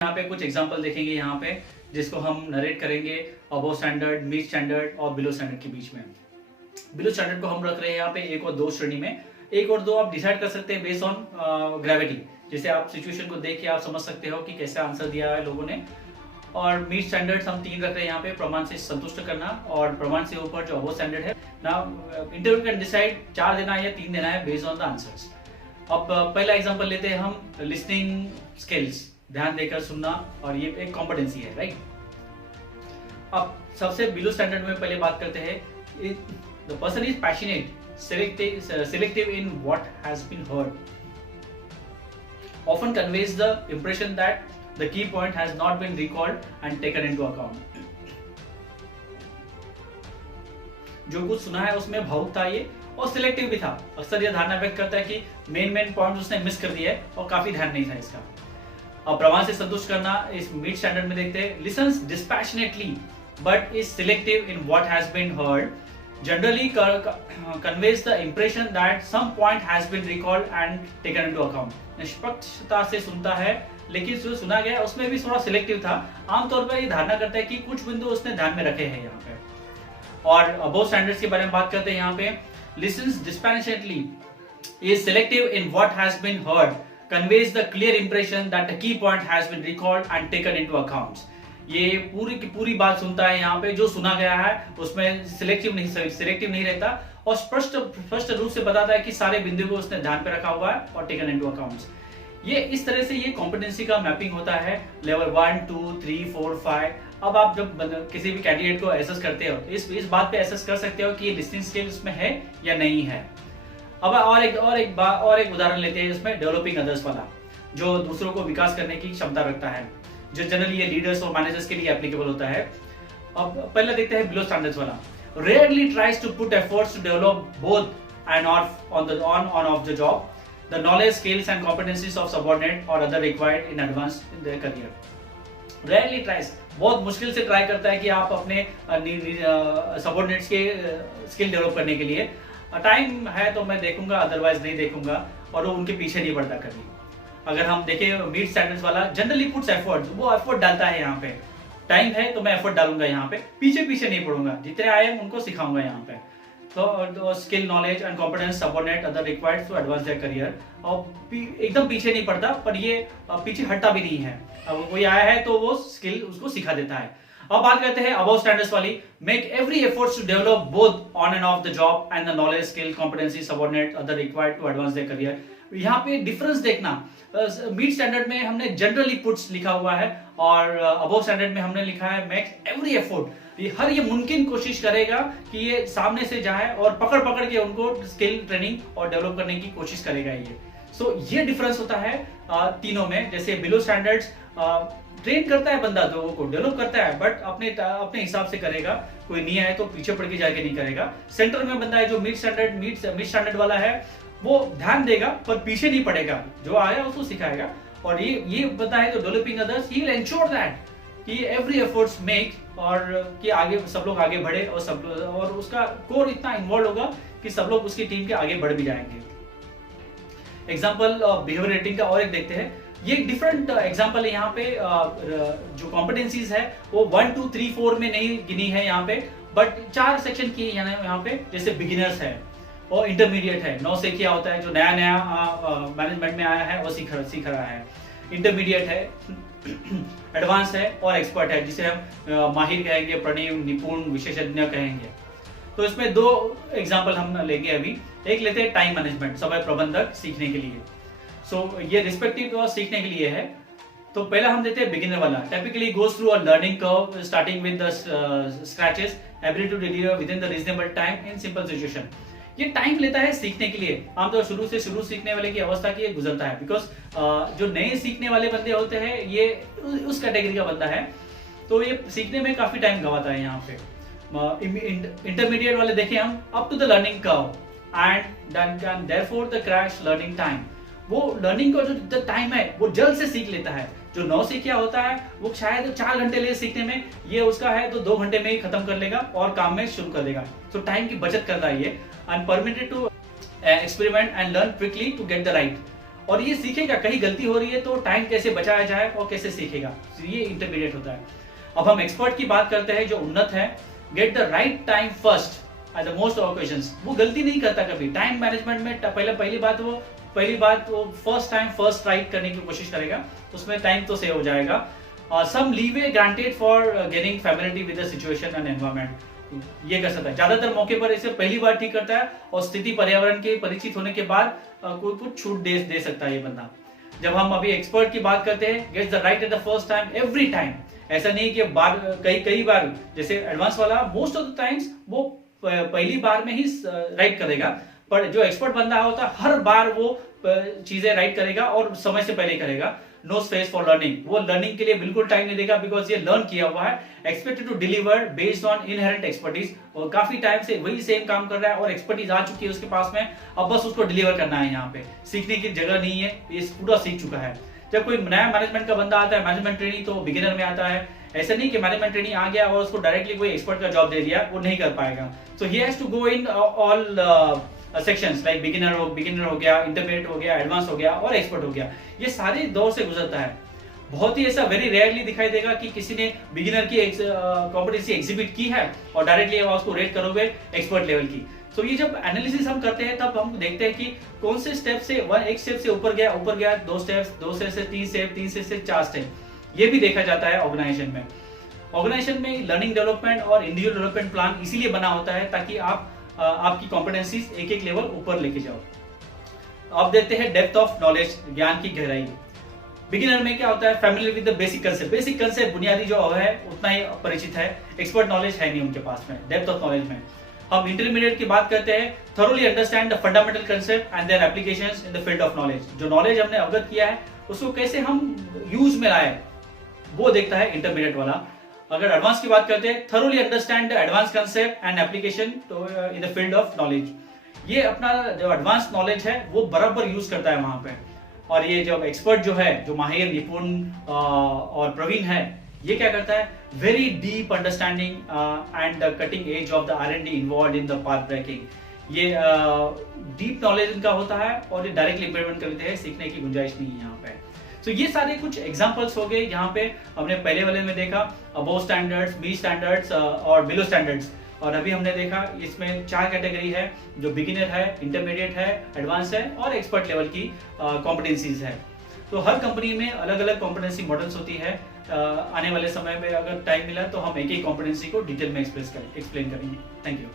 यहाँ पे कुछ एग्जांपल देखेंगे यहाँ पे जिसको हम नरेट करेंगे अबव स्टैंडर्ड, मिड स्टैंडर्ड और बिलो स्टैंडर्ड के बीच में। बिलो स्टैंडर्ड को हम रख रहे हैं यहाँ पे 1 और 2 श्रेणी में। 1 और 2 आप डिसाइड कर सकते हैं बेस्ड ऑन ग्रेविटी, जैसे आप सिचुएशन को देख के आप समझ सकते हो कि कैसे आंसर दिया है लोगों ने। और मिड स्टैंडर्ड हम 3 रख रहे हैं यहाँ पे, प्रमाण से संतुष्ट करना और प्रमाण से ऊपर जो अबव स्टैंडर्ड है ना। इंटरव्यू कैन डिसाइड 4 देना है या 3 देना है बेस्ड ऑन द आंसर्स। अब पहला एग्जांपल लेते हैं हम, लिसनिंग स्किल्स, ध्यान देकर सुनना, और ये एक कॉम्पिटेंसी है, राइट। अब सबसे बिलो स्टैंडर्ड में पहले बात करते हैं, the person is passionate, selective in what has been heard, often conveys the impression that the key point has not been recalled and taken into account। जो कुछ सुना है उसमें भावुक था ये, और सिलेक्टिव भी था। अक्सर यह धारणा व्यक्त करता है कि मेन पॉइंट उसने मिस कर दिया है और काफी ध्यान नहीं था इसका। अब प्रमाण से संतुष्ट करना इस मिड स्टैंडर्ड में देखते हैं, listens dispassionately but is selective in what has been heard, generally conveys the impression that some point has been recalled and taken into account। निष्पक्षता से सुनता है लेकिन जो सुना गया उसमें भी थोड़ा सिलेक्टिव था। आमतौर पर ये धारणा करता है कि कुछ बिंदु उसने ध्यान में रखे हैं यहाँ पे। और अबव स्टैंडर्ड्स के बारे में बात करते हैं यहाँ पे, listens dispassionately is selective in what has been heard, conveys the clear impression that the key point has been recalled and taken into account। ये पूरी की पूरी बात सुनता है यहाँ पे, जो सुना गया है उसमें सिलेक्टिव नहीं रहता और स्पष्ट रूप से बताता है कि सारे बिंदु को उसने ध्यान पे रखा हुआ है और टेकन इनटू अकाउंट्स। ये इस तरह से ये कॉम्पिटेंसी का मैपिंग होता है लेवल 1, 2, 3, 4, 5। अब आप जब किसी भी कैंडिडेट को एसेस करते हो तो इस बात पे एसेस कर सकते हो कि ये लिसनिंग स्किल उसमें है या नहीं है। अब और एक उदाहरण लेते हैं इसमें, डेवलपिंग अदर्स वाला, जो दूसरों को विकास करने की क्षमता रखता है, जो जनरली ये लीडर्स और मैनेजर्स के लिए एप्लीकेबल होता है। अब पहला देखते हैं बिलो स्टैंडर्ड्स वाला, rarely tries to put efforts to develop both and on off the job the knowledge, skills and competencies of subordinate or other required in advance in their career. Rarely tries, बहुत मुश्किल से try करता है कि आप अपने subordinates के skill develop करने के लिए, टाइम है तो मैं देखूंगा अदरवाइज नहीं देखूंगा, और वो उनके पीछे नहीं पड़ता कभी। अगर हम देखें मिड स्टैंडर्ड्स वाला, जनरली पुट्स एफर्ट, वो एफर्ट डालता है यहाँ पे, टाइम है तो मैं एफर्ट डालूंगा यहाँ पे, पीछे नहीं पड़ूंगा, जितने आए उनको सिखाऊंगा यहाँ पे। तो skill, knowledge and competence, subordinate, other required to advance their career, और एकदम पीछे नहीं पड़ता, पर ये पीछे हटता भी नहीं है। अब कोई आया है तो वो स्किल उसको सिखा देता है। अब बात करते हैं अबव स्टैंडर्ड्स वाली, make every efforts to develop both on and off the job and the knowledge, skill, competency, subordinate, other required to advance their career. यहाँ पे डिफरेंस देखना, मिड स्टैंडर्ड में हमने जनरली पुट्स लिखा हुआ है और अबव स्टैंडर्ड में हमने लिखा है मेक एवरी एफर्ट। ये मुमकिन कोशिश करेगा कि ये सामने से जाए और पकड़ के उनको स्किल ट्रेनिंग और डेवलप करने की कोशिश करेगा ये। सो ये डिफरेंस होता है तीनों में। जैसे बिलो स्टैंडर्ड्स ट्रेन करता है बंदा, लोगों को डेवलप करता है, बट अपने हिसाब से करेगा, कोई नहीं आए तो पीछे पड़ के जाके नहीं करेगा। सेंटर में बंदा है जो मिड स्टैंडर्ड वाला है, वो ध्यान देगा पर पीछे नहीं पड़ेगा, जो आया उसको सिखाएगा। और ये बता है तो developing others, he will ensure that कि एवरी एफर्ट्स मेक, और कि आगे सब लोग आगे बढ़े, और उसका कोर इतना इन्वॉल्व होगा कि सब लोग उसकी टीम के आगे बढ़ भी जाएंगे। एग्जाम्पल बिहेवियर रेटिंग का और एक देखते हैं, ये डिफरेंट एग्जाम्पल है यहाँ पे। जो कॉम्पिटेंसीज है वो 1, 2, 3, 4 में नहीं गिनी है यहाँ पे, बट 4 सेक्शन की है यहाँ पे। जैसे बिगिनर्स है और इंटरमीडिएट है, नौसिखिया होता है जो नया मैनेजमेंट में आया है वो सीख रहा है। इंटरमीडिएट है, एडवांस है और एक्सपर्ट है, जिसे हम माहिर कहेंगे, प्रवीण, निपुण, विशेषज्ञ कहेंगे। तो इसमें 2 एग्जांपल हम लेंगे अभी। एक लेते हैं टाइम मैनेजमेंट, समय प्रबंधक सीखने के लिए। सो ये रिस्पेक्टिव सीखने के लिए है। तो पहला हम देते हैं बिगिनर वाला, typically goes through a learning curve starting with the scratches, ability to deliver with in the reasonable time in simple situation. ये टाइम लेता है सीखने के लिए, आमतौर शुरू सीखने वाले की अवस्था की गुजरता है, बिकॉज जो नए सीखने वाले बंदे होते हैं ये उस कैटेगरी का बंदा है, तो ये सीखने में काफी टाइम गवाता है यहाँ पे। इंटरमीडिएट वाले देखें हम, up to the learning curve and therefore the crash learning time. वो लर्निंग का जो टाइम है वो जल्द से सीख लेता है। जो नौसिखिया होता है वो शायद 4 घंटे ले सीखने में, ये उसका है तो 2 घंटे में ही खत्म कर लेगा और काम में शुरू कर देगा। तो टाइम की बचत करता है ये, and permitted to experiment and learn quickly to get the right। और ये सीखेगा, कहीं गलती हो रही है तो टाइम कैसे बचाया जाए और कैसे सीखेगा, तो ये इंटरमीडिएट होता है। अब हम एक्सपर्ट की बात करते हैं, जो उन्नत है, get the right time first at the most occasions. वो गलती नहीं करता कभी टाइम मैनेजमेंट में। पहली बात वो फर्स्ट टाइम फर्स्ट राइट करने की कोशिश करेगा, उसमें टाइम तो सेव हो जाएगा। Some leave granted for gaining familiarity with the situation and environment, ये कर सकता है। ज्यादातर मौके पर इसे पहली बार ठीक करता है और स्थिति पर्यावरण के परिचित होने के बाद कोई कुछ छूट दे सकता है ये बंदा। जब हम अभी एक्सपर्ट की बात करते हैं, gets the right at the first time every time. ऐसा नहीं कि कई बार, जैसे एडवांस वाला मोस्ट ऑफ द टाइम्स वो पहली बार में ही राइट करेगा, पर जो एक्सपर्ट बंदा होता है हर बार वो चीजें राइट करेगा और समय से पहले करेगा। नो स्पेस फॉर लर्निंग, वो लर्निंग के लिए बिल्कुल टाइम नहीं देगा, बिकॉज ये लर्न किया हुआ है। Expected to deliver based on inherent expertise, और काफी टाइम से वही सेम काम कर रहा है और एक्सपर्टीज आ चुकी है उसके पास में, अब बस उसको डिलीवर करना है। यहाँ पे सीखने की जगह नहीं है, ये पूरा सीख चुका है। जब कोई नया मैनेजमेंट का बंदा आता है, मैनेजमेंट ट्रेनिंग, तो बिगिनर में आता है। ऐसा नहीं कि मैनेजमेंट ट्रेनिंग आ गया और उसको डायरेक्टली कोई एक्सपर्ट का जॉब दे दिया, वो नहीं कर पाएगा। So he has to go in all sections, like beginner हो गया, इंटरमीडिएट हो गया, एडवांस हो गया और एक्सपर्ट हो गया। ये सारे दौर से गुजरता है। बहुत ही ऐसा वेरी रेयरली दिखाई देगा कि किसी ने बिगिनर की कॉम्पिटेंसी एग्जिबिट की है और डायरेक्टली आप उसको रेट करोगे एक्सपर्ट लेवल की। तो ये जब एनालिसिस हम करते हैं तब हम देखते हैं कि कौन से स्टेप से एक स्टेप से ऊपर गया, दो स्टेप से 3 स्टेप, 3 स्टेप से 4 स्टेप, ये भी देखा जाता है ऑर्गेनाइजेशन में। ऑर्गेनाइजेशन में लर्निंग डेवलपमेंट और इंडिविजुअल डेवलपमेंट प्लान इसीलिए बना होता है ताकि आप आपकी कॉम्पिटेंसीज एक लेवल ऊपर लेके जाओ। अब देखते हैं डेप्थ ऑफ नॉलेज, ज्ञान की गहराई। बिगिनर में क्या होता है, family with the basic concept बुनियादी जो है उतना ही परिचित है, एक्सपर्ट नॉलेज है नहीं उनके पास में। डेप्थ ऑफ नॉलेज में हम इंटरमीडिएट की बात करते हैं, thoroughly understand the fundamental concept and their applications in the field of knowledge. जो नॉलेज हमने अवगत किया है उसको कैसे हम यूज में लाए, वो देखता है इंटरमीडिएट वाला। अगर एडवांस की बात करते हैं, thoroughly understand the advance concept and application in the field of knowledge. ये अपना जो एडवांस नॉलेज है वो बराबर यूज करता है वहां पे। और ये जब एक्सपर्ट जो है, जो माहिर, निपुण और प्रवीण है, ये क्या करता है, very deep understanding and the cutting edge of the R&D involved in the path breaking. ये डीप नॉलेज इनका होता है और ये डायरेक्टली इंप्लीमेंट करते हैं, सीखने की गुंजाइश नहीं है यहाँ पे। तो ये सारे कुछ एग्जांपल्स हो गए। यहाँ पे हमने पहले वाले में देखा अबव स्टैंडर्ड्स, मीड स्टैंडर्ड्स और बिलो स्टैंडर्ड्स, और अभी हमने देखा इसमें 4 कैटेगरी है, जो बिगिनर है, इंटरमीडिएट है, एडवांस है और एक्सपर्ट लेवल की कॉम्पिटेंसीज है। तो हर कंपनी में अलग अलग कॉम्पिटेंसी मॉडल्स होती है। आने वाले समय में अगर टाइम मिला तो हम एक कॉम्पिटेंसी को डिटेल में एक्सप्लेन करेंगे। Thank you.